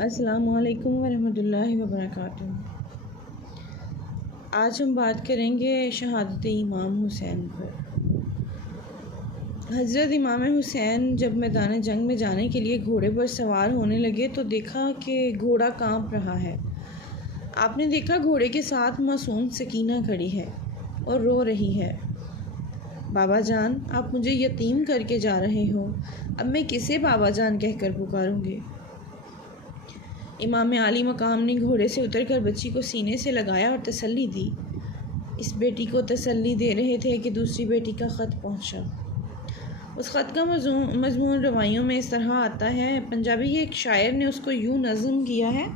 السلام علیکم ورحمۃ اللہ وبرکاتہ۔ آج ہم بات کریں گے شہادت امام حسین پر۔ حضرت امام حسین جب میدان جنگ میں جانے کے لیے گھوڑے پر سوار ہونے لگے تو دیکھا کہ گھوڑا کانپ رہا ہے۔ آپ نے دیکھا گھوڑے کے ساتھ معصوم سکینہ کھڑی ہے اور رو رہی ہے۔ بابا جان، آپ مجھے یتیم کر کے جا رہے ہو، اب میں کسے بابا جان کہہ کر پکاروں گی؟ امام عالی مقام نے گھوڑے سے اتر کر بچی کو سینے سے لگایا اور تسلی دی۔ اس بیٹی کو تسلی دے رہے تھے کہ دوسری بیٹی کا خط پہنچا۔ اس خط کا مضمون روایوں میں اس طرح آتا ہے۔ پنجابی کے ایک شاعر نے اس کو یوں نظم کیا ہے: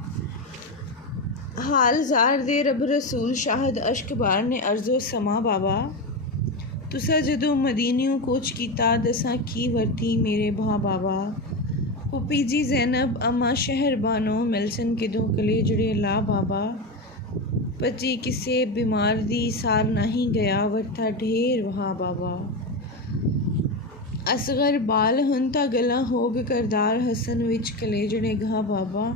حال زار دے رب رسول شاہد اشک بار نے ارض و سما بابا، تسا جدو مدینیوں کوچ کیتا دساں کی ورتی میرے بھا بابا، پھپھی جی زینب اما شہر بانو ملسن کدوں کلے جڑے لا بابا، پچی کسے بیمار دی سار نہیں گیا ورتھا ڈھیر وہا بابا، اصغر بال ہنتا گلا ہوگ کردار حسن وچ کلے جڑے گھا بابا،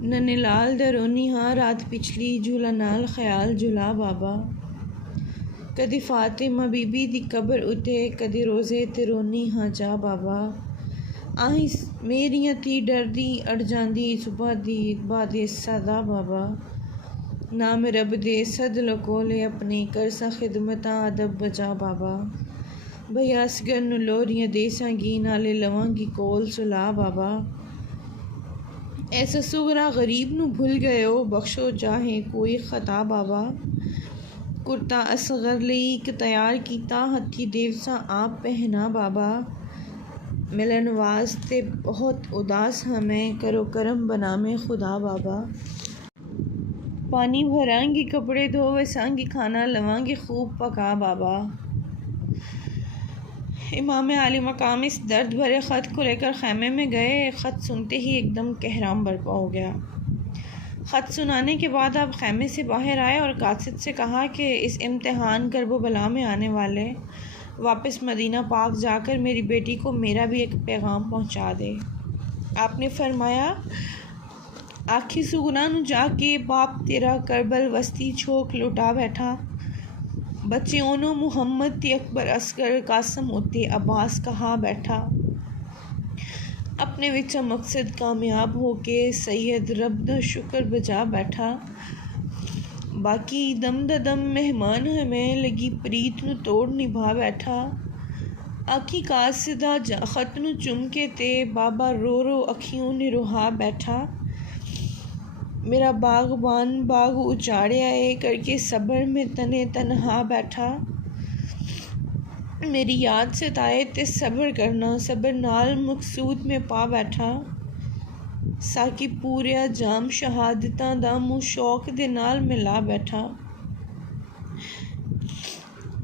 ننے لال درونی ہاں رات پچھلی جھولا نال خیال جھلا بابا، کدی فاطمہ بی بی دی قبر اتے کدی روزے تے رونی ہاں جا بابا، آہیں میریاں تھی ڈر دی اڑ جاندی صبح دی بعد صدا بابا، نام رب دے صد لکولے اپنے کرسا خدمتاں ادب بجا بابا، بھیا اصغر نو لوریاں دیساں گی نالے لواں گی کول سلا بابا، ایسا سغرا غریب نو بھول گئے ہو بخشو جاہیں کوئی خطا بابا، کرتا اصغر لئی ایک تیار کیتا ہتھی دیوساں آپ پہنا بابا، ملن واسطے بہت اداس ہمیں کرو کرم بنا میں خدا بابا، پانی بھراں گی کپڑے دھو ویساں گی کھانا لواں گی خوب پکا بابا۔ امام عالی مقام اس درد بھرے خط کو لے کر خیمے میں گئے۔ خط سنتے ہی ایک دم کہرام برپا ہو گیا۔ خط سنانے کے بعد آپ خیمے سے باہر آئے اور قاصد سے کہا کہ اس امتحان کرب و بلا میں آنے والے واپس مدینہ پاک جا کر میری بیٹی کو میرا بھی ایک پیغام پہنچا دے۔ آپ نے فرمایا: آکھی سگنا نو جا کے باپ تیرا کربل وسطی چھوک لٹا بیٹھا، بچے اونوں محمد تے اکبر اصغر قاسم اتے عباس کہا بیٹھا، اپنے وچا مقصد کامیاب ہو کے سید رب دا شکر بجا بیٹھا، باقی دم دا دم مہمان ہمیں لگی پریت نو توڑ نبھا بیٹھا، آکھی قاصدہ خط نو چم کے تے بابا رو رو اکھیوں نے رہا بیٹھا، میرا باغبان باغ اچاڑیا اے کر کے صبر میں تنے تنہا بیٹھا، میری یاد ستائے تے صبر کرنا صبر نال مقصود میں پا بیٹھا، ساکی پوریا جام شہادتاں دا منہ شوق دے نال ملا بیٹھا۔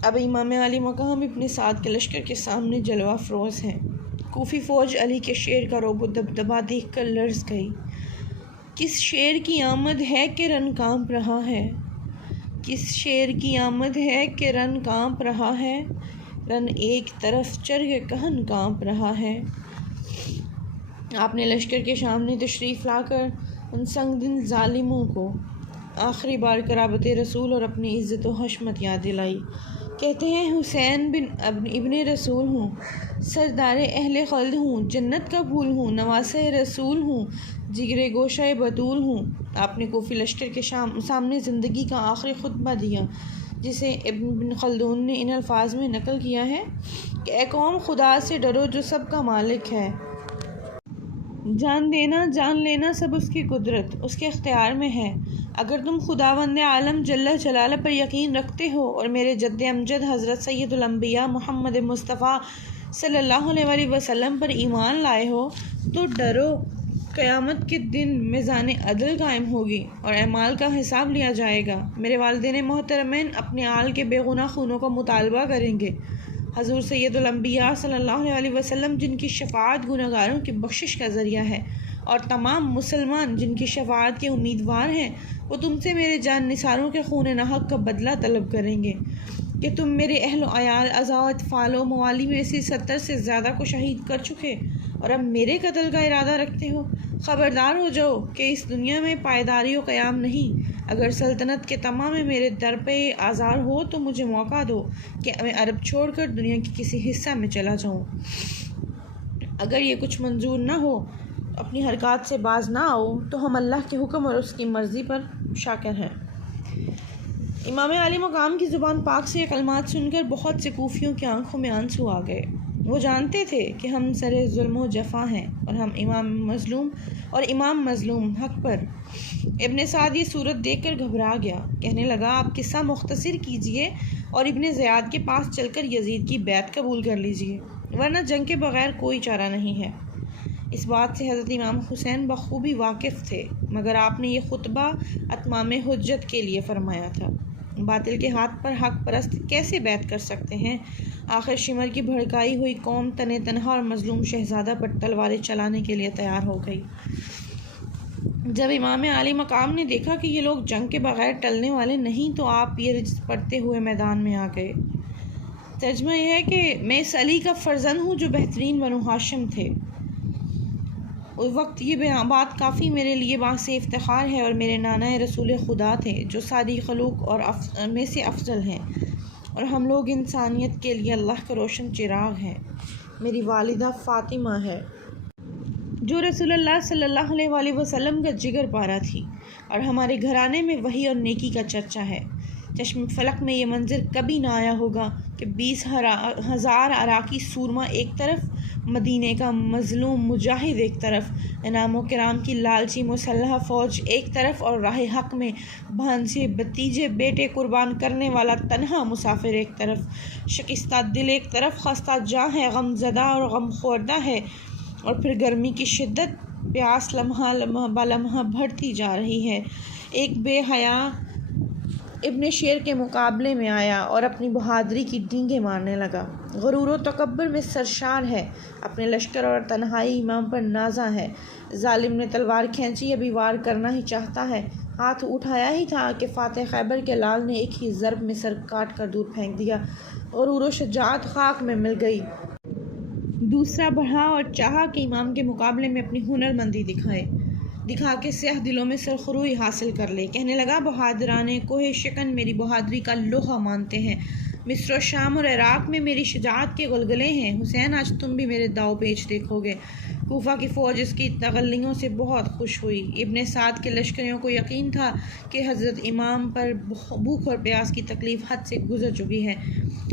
اب امام علی مقام اپنے ساتھ کے لشکر کے سامنے جلوہ افروز ہیں۔ کوفی فوج علی کے شیر کا رعب و دبدبا دیکھ کر لرز گئی۔ کس شیر کی آمد ہے کہ رن کانپ رہا ہے، کس شیر کی آمد ہے کہ رن کانپ رہا ہے، رن ایک طرف چرگ کہن کانپ رہا ہے۔ آپ نے لشکر کے سامنے تشریف لا کر ان سنگ دل ظالموں کو آخری بار قرابت رسول اور اپنی عزت و حشمت یاد دلائی۔ کہتے ہیں حسین بن ابن رسول ہوں، سردار اہل خلد ہوں، جنت کا پھول ہوں، نواسہ رسول ہوں، جگر گوشہ بطول ہوں۔ آپ نے کوفی لشکر کے سامنے زندگی کا آخری خطبہ دیا، جسے ابن بن خلدون نے ان الفاظ میں نقل کیا ہے کہ اے قوم، خدا سے ڈرو جو سب کا مالک ہے۔ جان دینا جان لینا سب اس کی قدرت، اس کے اختیار میں ہے۔ اگر تم خداوند عالم جل جلالہ پر یقین رکھتے ہو اور میرے جد امجد حضرت سید الانبیاء محمد مصطفیٰ صلی اللہ علیہ وآلہ وسلم پر ایمان لائے ہو تو ڈرو، قیامت کے دن میزان عدل قائم ہوگی اور اعمال کا حساب لیا جائے گا۔ میرے والدین محترمین اپنے آل کے بے گناہ خونوں کا مطالبہ کریں گے۔ حضور سید الانبیاء صلی اللہ علیہ وسلم جن کی شفاعت گنہگاروں کی بخشش کا ذریعہ ہے، اور تمام مسلمان جن کی شفاعت کے امیدوار ہیں، وہ تم سے میرے جان نثاروں کے خون ناحق کا بدلہ طلب کریں گے کہ تم میرے اہل و عیال، ازواج، اطفال و موالی میں سے 70 سے زیادہ کو شہید کر چکے اور اب میرے قتل کا ارادہ رکھتے ہو؟ خبردار ہو جاؤ کہ اس دنیا میں پائیداری و قیام نہیں۔ اگر سلطنت کے تمام میں میرے در پہ آزار ہو تو مجھے موقع دو کہ میں عرب چھوڑ کر دنیا کے کسی حصہ میں چلا جاؤں۔ اگر یہ کچھ منظور نہ ہو، اپنی حرکات سے باز نہ آؤ، تو ہم اللہ کے حکم اور اس کی مرضی پر شاکر ہیں۔ امام عالی مقام کی زبان پاک سے یہ کلمات سن کر بہت سے کوفیوں کی آنکھوں میں آنسو آ گئے۔ وہ جانتے تھے کہ ہم سر ظلم و جفا ہیں اور امام مظلوم حق پر۔ ابن سعد یہ صورت دیکھ کر گھبرا گیا، کہنے لگا آپ قصہ مختصر کیجئے اور ابن زیاد کے پاس چل کر یزید کی بیعت قبول کر لیجئے، ورنہ جنگ کے بغیر کوئی چارہ نہیں ہے۔ اس بات سے حضرت امام حسین بخوبی واقف تھے، مگر آپ نے یہ خطبہ اتمام حجت کے لیے فرمایا تھا۔ باطل کے ہاتھ پر حق پرست کیسے بیعت کر سکتے ہیں؟ آخر شمر کی بھڑکائی ہوئی قوم تنے تنہا اور مظلوم شہزادہ پر تلواریں چلانے کے لیے تیار ہو گئی۔ جب امام عالی مقام نے دیکھا کہ یہ لوگ جنگ کے بغیر ٹلنے والے نہیں تو آپ یہ رجز پڑھتے ہوئے میدان میں آ گئے۔ ترجمہ یہ ہے کہ میں اس علی کا فرزند ہوں جو بہترین بنو ہاشم تھے۔ اس وقت یہ بات کافی میرے لیے باعث افتخار ہے، اور میرے نانا رسول خدا تھے جو ساری خلوق اور میں سے افضل ہیں، اور ہم لوگ انسانیت کے لیے اللہ کا روشن چراغ ہیں۔ میری والدہ فاطمہ ہے جو رسول اللہ صلی اللہ علیہ وآلہ وسلم کا جگر پارا تھی، اور ہمارے گھرانے میں وحی اور نیکی کا چرچا ہے۔ چشم فلک میں یہ منظر کبھی نہ آیا ہوگا کہ 20,000 عراقی سورما ایک طرف، مدینے کا مظلوم مجاہد ایک طرف، انعام و کرام کی لالچی مسلح فوج ایک طرف، اور راہ حق میں بھانجے بھتیجے بیٹے قربان کرنے والا تنہا مسافر ایک طرف، شکستہ دل ایک طرف، خستہ جاں ہے، غم زدہ اور غم خوردہ ہے، اور پھر گرمی کی شدت، پیاس لمحہ بلمحہ بڑھتی جا رہی ہے۔ ایک بے حیا ابن شیر کے مقابلے میں آیا اور اپنی بہادری کی ڈینگیں مارنے لگا۔ غرور و تکبر میں سرشار ہے، اپنے لشکر اور تنہائی امام پر نازاں ہے۔ ظالم نے تلوار کھینچی، ابھی وار کرنا ہی چاہتا ہے، ہاتھ اٹھایا ہی تھا کہ فاتح خیبر کے لال نے ایک ہی ضرب میں سر کاٹ کر دور پھینک دیا۔ غرور و شجاعت خاک میں مل گئی۔ دوسرا بڑھا اور چاہا کہ امام کے مقابلے میں اپنی ہنرمندی دکھا کے سیاہ دلوں میں سرخروئی حاصل کر لے۔ کہنے لگا بہادران کوہ شکن میری بہادری کا لوہا مانتے ہیں، مصر و شام اور عراق میں میری شجاعت کے غلغلے ہیں۔ حسین آج تم بھی میرے داؤ پیچ دیکھو گے۔ کوفہ کی فوج اس کی تغلیوں سے بہت خوش ہوئی۔ ابن سعد کے لشکریوں کو یقین تھا کہ حضرت امام پر بھوک اور پیاس کی تکلیف حد سے گزر چکی ہے،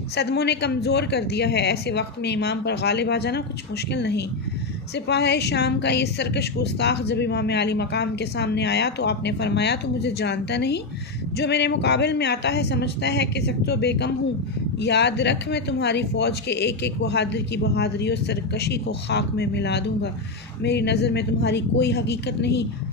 صدموں نے کمزور کر دیا ہے۔ ایسے وقت میں امام پر غالب آ جانا کچھ مشکل نہیں۔ سپاہ شام کا یہ سرکش گستاخ جب امام عالی مقام کے سامنے آیا تو آپ نے فرمایا تو مجھے جانتا نہیں؟ جو میرے مقابل میں آتا ہے سمجھتا ہے کہ سخت و بے کم ہوں۔ یاد رکھ میں تمہاری فوج کے ایک ایک بہادر کی بہادری اور سرکشی کو خاک میں ملا دوں گا، میری نظر میں تمہاری کوئی حقیقت نہیں۔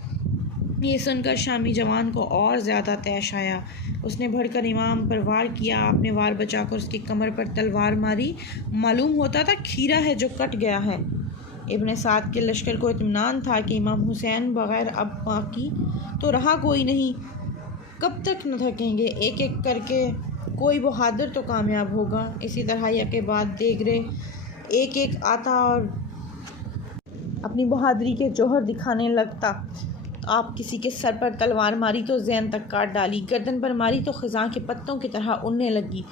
یہ سن کر شامی جوان کو اور زیادہ طیش آیا، اس نے بڑھ کر امام پر وار کیا۔ آپ نے وار بچا کر اس کی کمر پر تلوار ماری، معلوم ہوتا تھا کھیرا ہے جو کٹ گیا ہے۔ ابن سعد کے لشکر کو اطمینان تھا کہ امام حسین بغیر اب باقی تو رہا کوئی نہیں، کب تک نہ تھکیں گے، ایک ایک کر کے کوئی بہادر تو کامیاب ہوگا۔ اسی طرح یکے بعد دیگرے ایک ایک آتا اور اپنی بہادری کے جوہر دکھانے لگتا۔ آپ کسی کے سر پر تلوار ماری تو زین تک کاٹ ڈالی، گردن پر ماری تو خزاں کے پتوں کی طرح اڑنے لگی،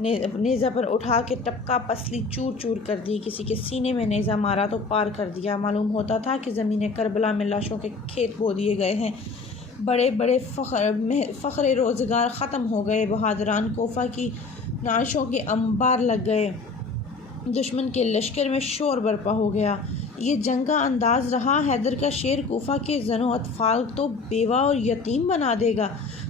نیزہ پر اٹھا کے ٹپکا پسلی چور چور کر دی، کسی کے سینے میں نیزہ مارا تو پار کر دیا۔ معلوم ہوتا تھا کہ زمین کربلا میں لاشوں کے کھیت بو دیے گئے ہیں۔ بڑے بڑے فخر روزگار ختم ہو گئے، بہادران کوفہ کی نعشوں کے انبار لگ گئے، دشمن کے لشکر میں شور برپا ہو گیا۔ یہ جنگ کا انداز رہا، حیدر کا شیر کوفہ کے زن و اطفال تو بیوہ اور یتیم بنا دے گا،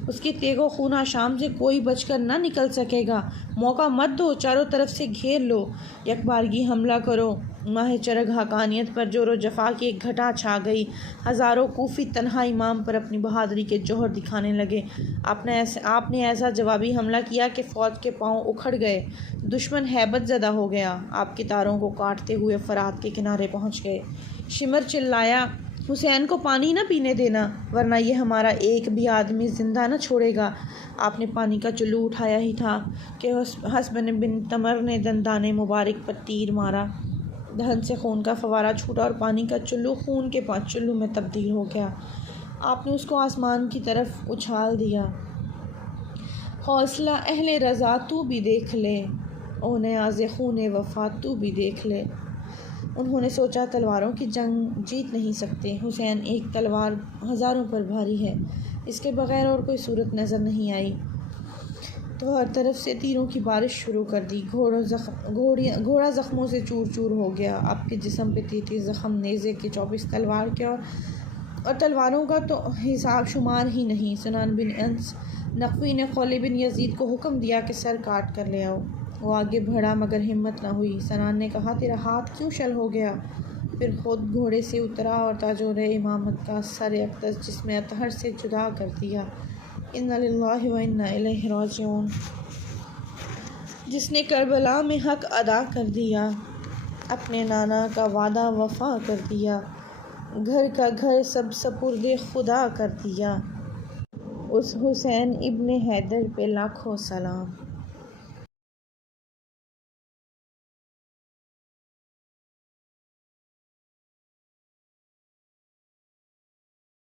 اس کے تیغ و خونہ شام سے کوئی بچ کر نہ نکل سکے گا۔ موقع مت دو، چاروں طرف سے گھیر لو، یکبارگی حملہ کرو۔ ماہ چرگ حقانیت پر جور و جفا کی ایک گھٹا چھا گئی، ہزاروں کوفی تنہا امام پر اپنی بہادری کے جوہر دکھانے لگے۔ آپ نے ایسا جوابی حملہ کیا کہ فوج کے پاؤں اکھڑ گئے، دشمن ہیبت زدہ ہو گیا، آپ کی تاروں کو کاٹتے ہوئے فرات کے کنارے پہنچ گئے۔ شمر چلایا، حسین کو پانی نہ پینے دینا ورنہ یہ ہمارا ایک بھی آدمی زندہ نہ چھوڑے گا۔ آپ نے پانی کا چلو اٹھایا ہی تھا کہ حسن بن تمر نے دندان مبارک پر تیر مارا، دہن سے خون کا فوارہ چھوٹا اور پانی کا چلو خون کے 5 چلو میں تبدیل ہو گیا۔ آپ نے اس کو آسمان کی طرف اچھال دیا۔ حوصلہ اہل رضا تو بھی دیکھ لے، او نیاز خون وفا تو بھی دیکھ لے۔ انہوں نے سوچا تلواروں کی جنگ جیت نہیں سکتے، حسین ایک تلوار ہزاروں پر بھاری ہے، اس کے بغیر اور کوئی صورت نظر نہیں آئی تو ہر طرف سے تیروں کی بارش شروع کر دی۔ گھوڑا زخموں سے چور چور ہو گیا۔ آپ کے جسم پہ 33 زخم، نیزے کے 24 تلوار کے اور تلواروں کا تو حساب شمار ہی نہیں۔ سنان بن انس نقوی نے خولے بن یزید کو حکم دیا کہ سر کاٹ کر لے آؤ۔ وہ آگے بڑھا مگر ہمت نہ ہوئی۔ سنان نے کہا تیرا ہاتھ کیوں شل ہو گیا؟ پھر خود گھوڑے سے اترا اور تاجور امامت کا سر اقدس جسم اطہر سے جدا کر دیا۔ انا للہ و انا الیہ راجعون۔ جس نے کربلا میں حق ادا کر دیا، اپنے نانا کا وعدہ وفا کر دیا، گھر کا گھر سب سپرد خدا کر دیا، اس حسین ابن حیدر پہ لاکھوں سلام۔